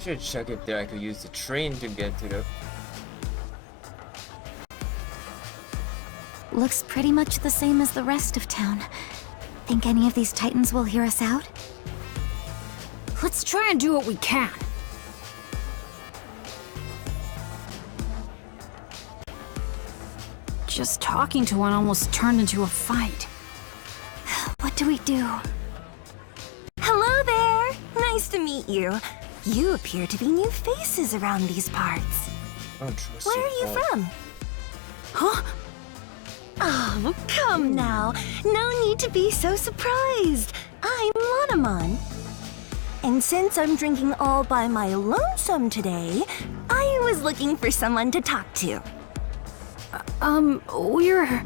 Should check if there I could use the train to get to the... Looks pretty much the same as the rest of town. Think any of these Titans will hear us out? Let's try and do what we can. Just talking to one almost turned into a fight. What do we do? Hello there! Nice to meet you. You appear to be new faces around these parts. Where are you from? Huh? Oh, come now. No need to be so surprised. I'm Monomon. And since I'm drinking all by my lonesome today, I was looking for someone to talk to. We're...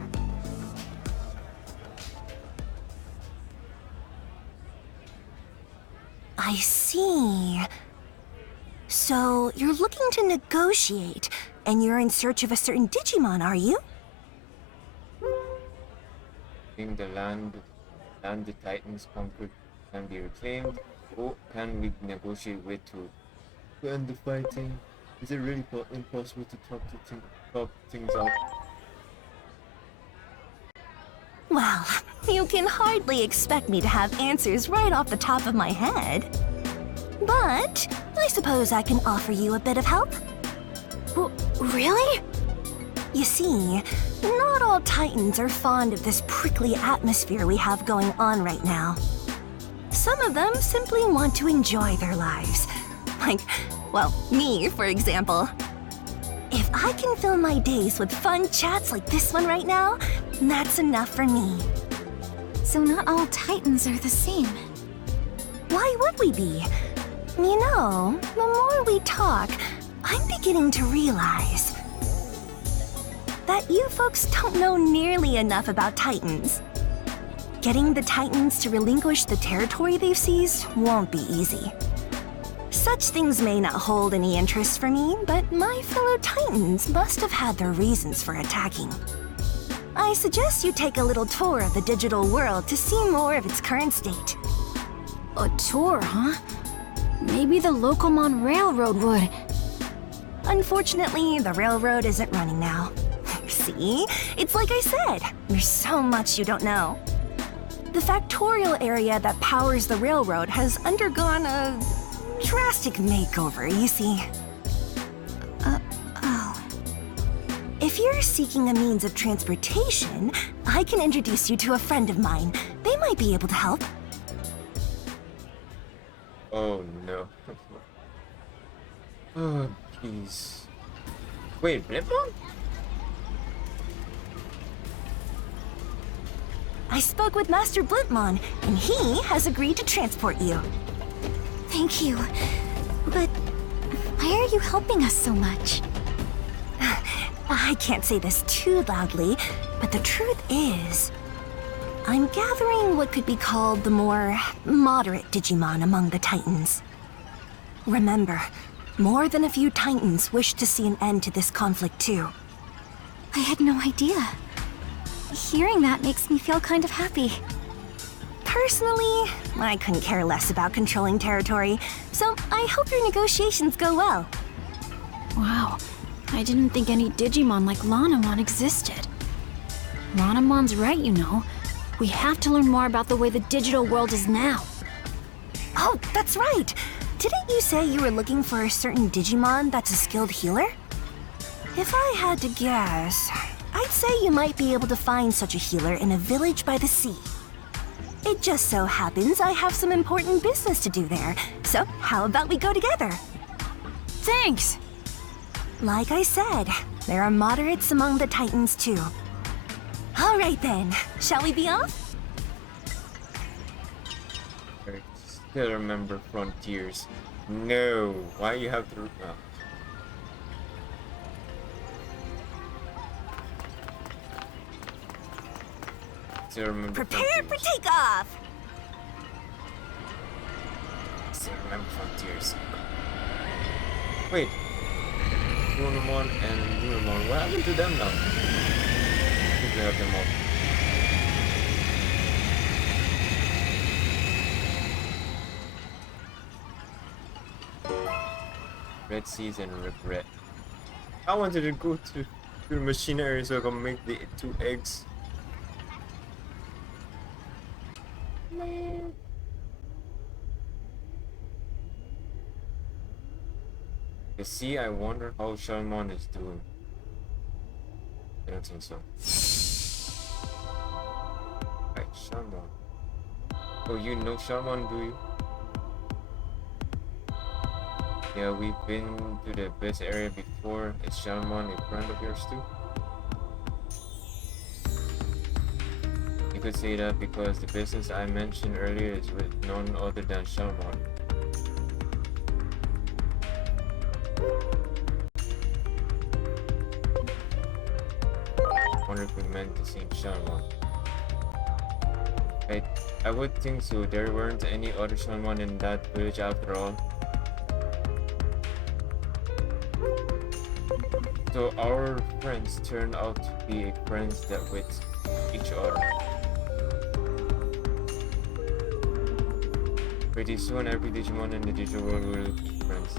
I see. So, you're looking to negotiate, and you're in search of a certain Digimon, are you? think the land the Titans conquered can be reclaimed. Or can we negotiate with to end the fighting? Is it really impossible to talk things out? Well, you can hardly expect me to have answers right off the top of my head. But I suppose I can offer you a bit of help. Really? You see, not all Titans are fond of this prickly atmosphere we have going on right now. Some of them simply want to enjoy their lives. Like, well, me, for example. If I can fill my days with fun chats like this one right now, that's enough for me. So not all Titans are the same. Why would we be? You know, the more we talk, I'm beginning to realize that you folks don't know nearly enough about Titans. Getting the Titans to relinquish the territory they've seized won't be easy. Such things may not hold any interest for me, but my fellow Titans must have had their reasons for attacking. I suggest you take a little tour of the digital world to see more of its current state. A tour, huh? Maybe the Locomon Railroad would. Unfortunately, the railroad isn't running now. See? It's like I said, there's so much you don't know. The factorial area that powers the railroad has undergone a drastic makeover, you see. Oh. If you're seeking a means of transportation, I can introduce you to a friend of mine. They might be able to help. Oh no. Oh jeez. Wait, Blipmon? I spoke with Master Blipmon, and he has agreed to transport you. Thank you. But why are you helping us so much? I can't say this too loudly, but the truth is, I'm gathering what could be called the more moderate Digimon among the Titans. Remember, more than a few Titans wish to see an end to this conflict too. I had no idea. Hearing that makes me feel kind of happy. Personally, I couldn't care less about controlling territory, so I hope your negotiations go well. Wow, I didn't think any Digimon like Lanamon existed. Lanamon's right, you know. We have to learn more about the way the digital world is now. Oh, that's right! Didn't you say you were looking for a certain Digimon that's a skilled healer? If I had to guess, I'd say you might be able to find such a healer in a village by the sea. It just so happens I have some important business to do there, so how about we go together? Thanks! Like I said, there are moderates among the Titans too. All right then, shall we be off? I still remember Frontiers. No, why you have to... Oh. Still remember Prepare for Frontiers. takeoff! Still remember Frontiers. Wait. Lunamon and Lunamon, what happened to them now? I think we have them all. Red Seas and regret. I wanted to go to the machine area so I can make the 2 eggs. Man. You see, I wonder how Shalmon is doing. I don't think so. Right, Shalmon. Oh, you know Shalmon, do you? Yeah, we've been to the best area before. Is Shalmon a friend of yours too? You could say that because the business I mentioned earlier is with none other than Shalmon. I wonder if we meant the same Shalmon. I would think so. There weren't any other Shalmon in that village after all. So our friends turned out to be friends that with each other. Pretty soon every Digimon in the digital world will be friends.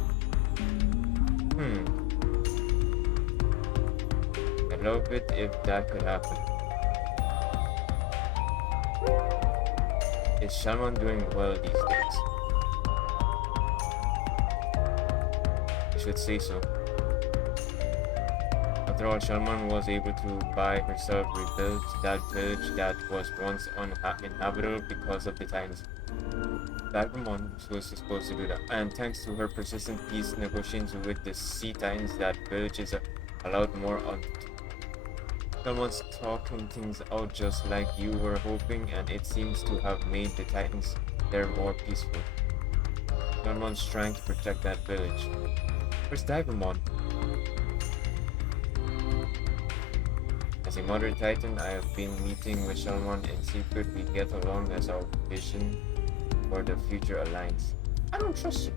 I'd love it if that could happen. Is Shalmon doing well these days? I should say so. After all, Shalmon was able to by herself rebuild that village that was once uninhabitable because of the Titans. Digimon was supposed to do that, and thanks to her persistent peace negotiations with the Sea Titans, that village is allowed more on. Shalmon's talking things out just like you were hoping, and it seems to have made the Titans there more peaceful. Shalmon's trying to protect that village. Where's Digimon? As a Mother Titan, I have been meeting with Shalmon in secret. We get along as our vision for the future alliance. I don't trust you.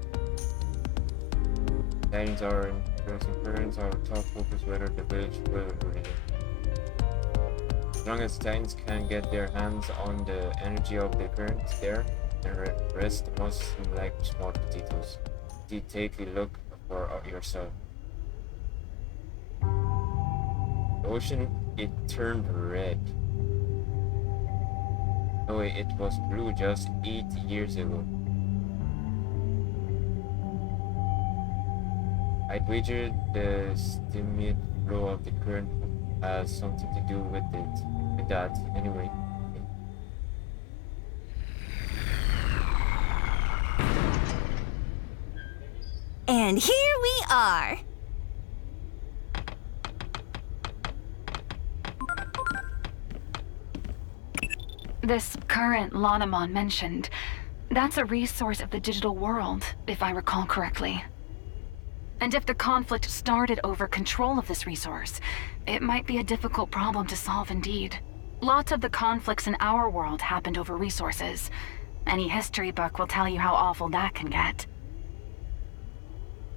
Titans are interesting parents. Our top focus whether the village will remain. As long as Titans can get their hands on the energy of the current there, the rest must seem like small potatoes. Take a look for yourself. The ocean, it turned red. No way, it was blue just 8 years ago. I'd wager the stimulant flow of the current has something to do with it. With that, anyway. And here we are. This current Lanamon mentioned, that's a resource of the digital world, if I recall correctly. And if the conflict started over control of this resource, it might be a difficult problem to solve indeed. Lots of the conflicts in our world happened over resources. Any history book will tell you how awful that can get.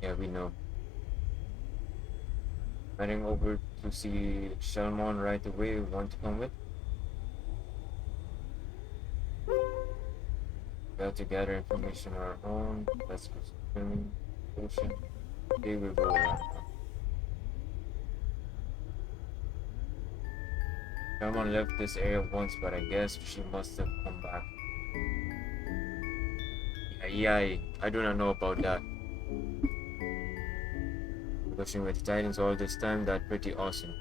Yeah, we know. Heading over to see Shalmon right away. Want to come with? We have to gather information on our own. Let's go swimming. Ocean. Okay, we'll go around. Shalmon left this area once, but I guess she must have come back. Yeah, I do not know about that. Negotiating with the Titans all this time, that's pretty awesome.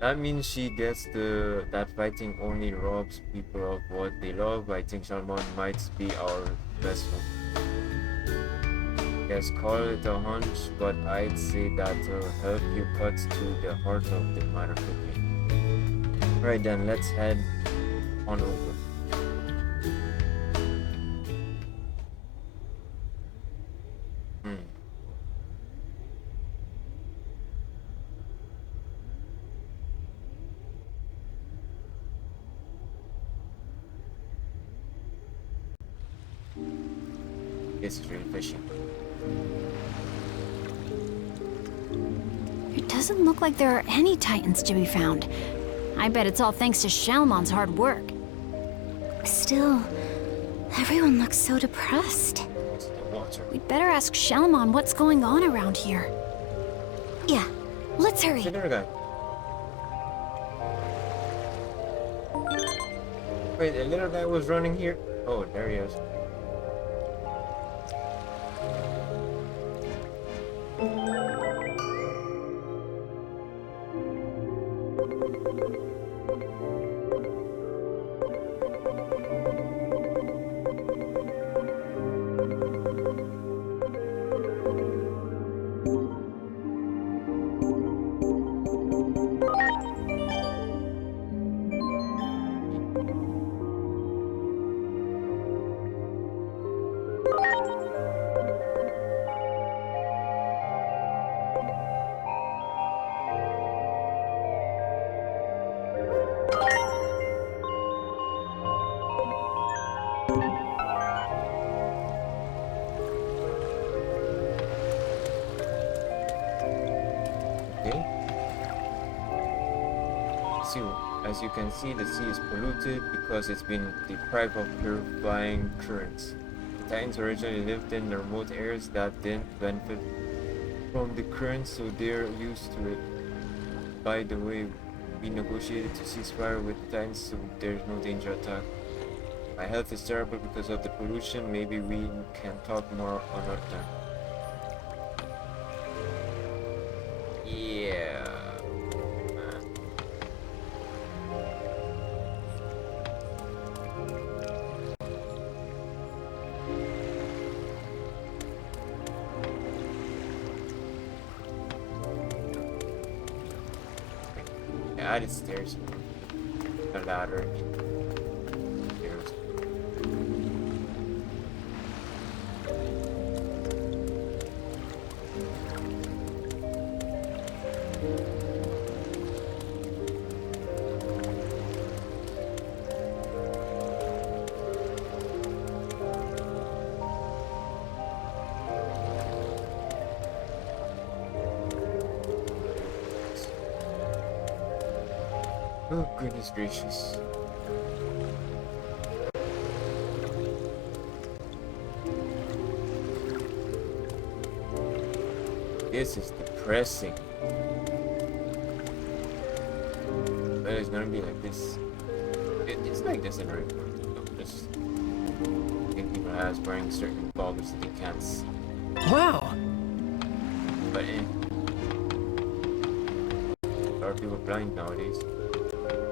That means she gets that fighting only robs people of what they love. I think Shalmon might be our best friend. Yes, call it a hunch, but I'd say that'll help you cut to the heart of the matter quickly. Alright then, let's head on over. This is really fishy. It doesn't look like there are any Titans to be found. I bet it's all thanks to Shalmon's hard work. Still, everyone looks so depressed. What's the one? doctor. We'd better ask Shelmon what's going on around here. Yeah, let's hurry. The little guy. Wait, the little guy was running here? Oh, there he is. Okay. So, as you can see, the sea is polluted because it's been deprived of purifying currents. The Titans originally lived in the remote areas that didn't benefit from the currents, so they're used to it. By the way, we negotiated to cease fire with the Titans, so there's no danger attack. My health is terrible because of the pollution. Maybe we can talk more another time. Yeah. Yeah, added stairs. A ladder. Stairs. Oh, goodness gracious. This is depressing. But it's gonna be like this. It's like this in Rick. Just I think people has wearing certain goggles that they can't see. Wow. But a lot of people blind nowadays.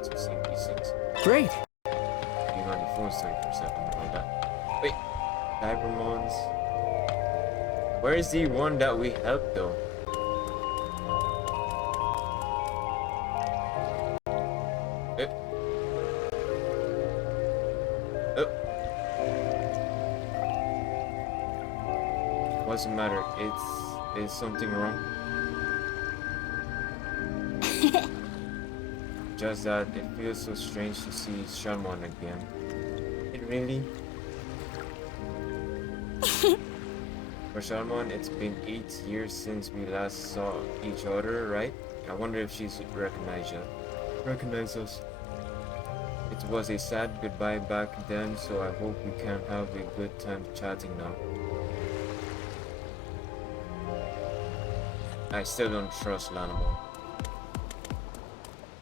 So seeing these things. Great. Being on your phone 24/7 and all that. Wait, Cybermons. Where is the one that we helped though? What's the matter? Is something wrong? Just that it feels so strange to see Shalmon again. It really? For Shalmon, it's been 8 years since we last saw each other, right? I wonder if she's recognize us. It was a sad goodbye back then, so I hope we can have a good time chatting now. I still don't trust Lanamon.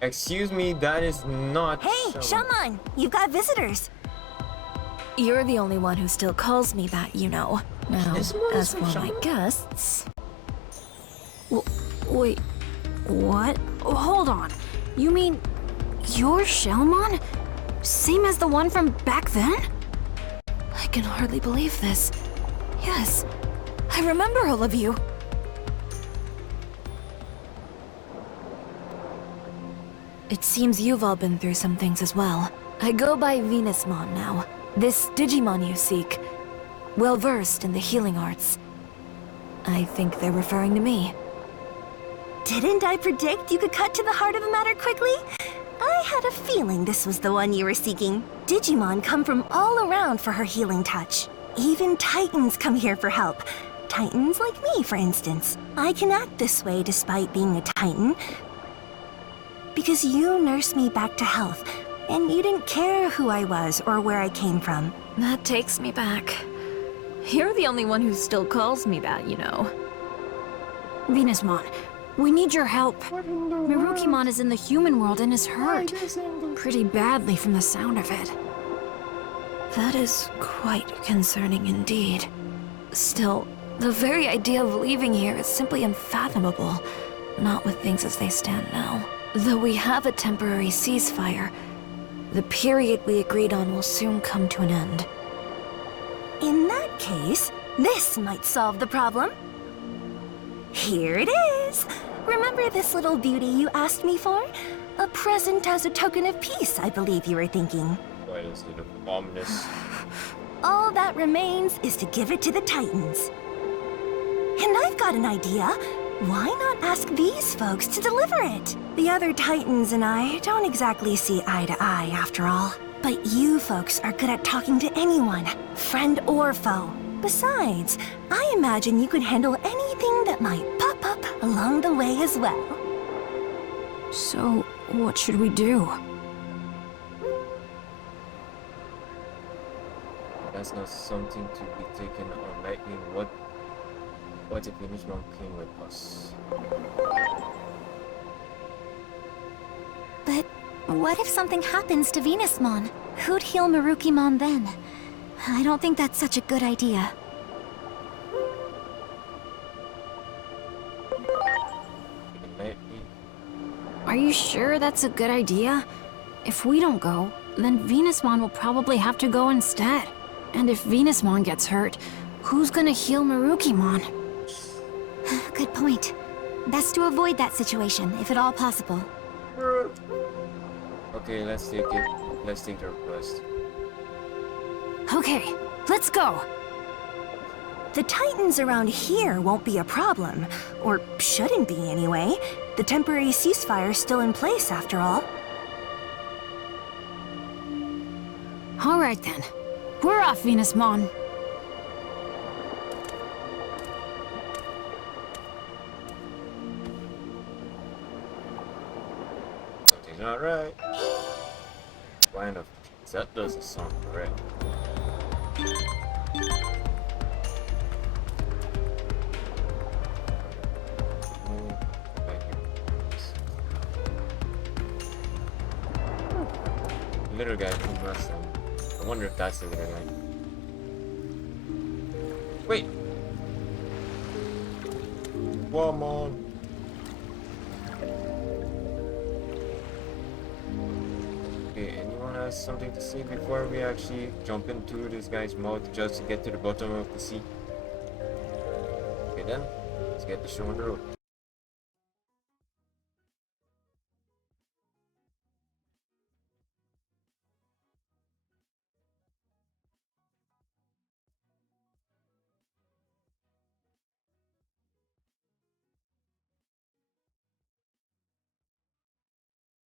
Excuse me, that is not Hey, Shaman! You've got visitors! You're the only one who still calls me that, you know. Now, This one is as from for my Shaman? guests... wait, what? Oh, hold on. You mean you're Shelmon? Same as the one from back then? I can hardly believe this. Yes, I remember all of you. It seems you've all been through some things as well. I go by Venusmon now. This Digimon you seek. Well-versed in the healing arts. I think they're referring to me. Didn't I predict you could cut to the heart of the matter quickly? I had a feeling this was the one you were seeking. Digimon come from all around for her healing touch. Even Titans come here for help. Titans like me, for instance. I can act this way despite being a Titan, because you nursed me back to health, and you didn't care who I was or where I came from. That takes me back. You're the only one who still calls me that, you know. Venusmon, we need your help. Mirukimon is in the human world and is hurt. Pretty badly from the sound of it. That is quite concerning indeed. Still, the very idea of leaving here is simply unfathomable. Not with things as they stand now. Though we have a temporary ceasefire, the period we agreed on will soon come to an end. In that case, this might solve the problem. Here it is! Remember this little beauty you asked me for? A present as a token of peace, I believe you were thinking. Why is it ominous? All that remains is to give it to the Titans. And I've got an idea. Why not ask these folks to deliver it? The other Titans and I don't exactly see eye to eye, after all. But you folks are good at talking to anyone, friend or foe. Besides, I imagine you could handle anything that might pop up along the way as well. So, what should we do? That's not something to be taken on lightly. What if Digimon came with us? But what if something happens to Venusmon? Who'd heal Mirukimon then? I don't think that's such a good idea. It might be. Are you sure that's a good idea? If we don't go, then Venusmon will probably have to go instead. And if Venusmon gets hurt, who's gonna heal Mirukimon? Good point. Best to avoid that situation, if at all possible. Okay, let's take it. Let's take the request. Okay, let's go! The Titans around here won't be a problem. Or shouldn't be, anyway. The temporary ceasefire's still in place, after all. Alright then. We're off, Venusmon. Something's not right. Why enough? That doesn't sound correct. Little guy from last time. I wonder if that's the little guy. Wait! Come on! Okay, anyone has something to say before we actually jump into this guy's mouth just to get to the bottom of the sea? Okay then, let's get the show on the road.